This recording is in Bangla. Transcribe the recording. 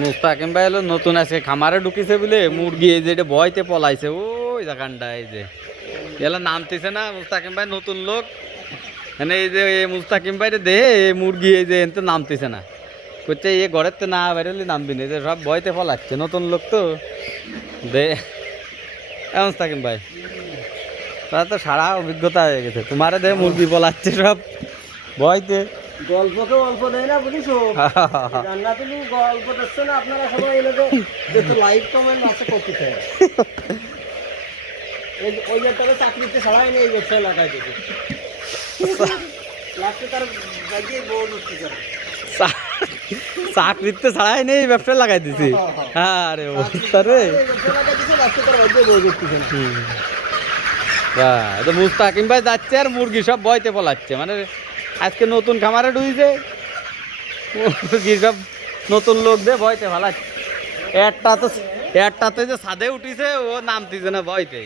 মুস্তাকিম ভাই হলো নতুন আজকে খামারে ঢুকিছে বলে মুরগি এই যে এটা ভয়তে পলাইছে ওই জায়গানটা এই যে এলা নামতেছে না মুস্তাকিম ভাই নতুন লোক মানে এই যে মুস্তাকিম ভাই দে এই মুরগি এই যে এনতে নামতেছে না করছে এ ঘরের তো না বেরোলে নামবি না এই যে সব ভয়তে পলাচ্ছে নতুন লোক তো দে মুস্তাকিম ভাই তারা তো সারা অভিজ্ঞতা হয়ে গেছে তোমারে দে মুরগি পলাচ্ছে সব ভয়তে গল্পকে অল্প দেয় না বুঝিছো রান্না তুমি গল্প দেখছো না আপনারা সবাই এলাকা দেখো লাইক কমেন্ট আছে করতে এই ওই যে তারা চাকরিতে ছাড়াই নেই এই ব্যবসায় লাগাই দিতে লাস্টে তার ব্যাগে বোর্ড উঠতে যাবে চাকরিতে ছাড়াই নেই ব্যবসা লাগাই দিছি আরে অবস্থা রে ব্যবসা লাগাই দিছে লাস্টে তার ব্যাগে বোর্ড উঠতে যাবে মুস্তাকিম ভাই যাচ্ছে আর মুরগি সব ভয়তে পলাচ্ছে মানে আজকে নতুন খামারে ঢুইছে মুরগি সব নতুন লোক দিয়ে ভয়তে ফেলাচ্ছে একটা তো যে ছাদে উঠিছে ও নামতেছে না ভয়তে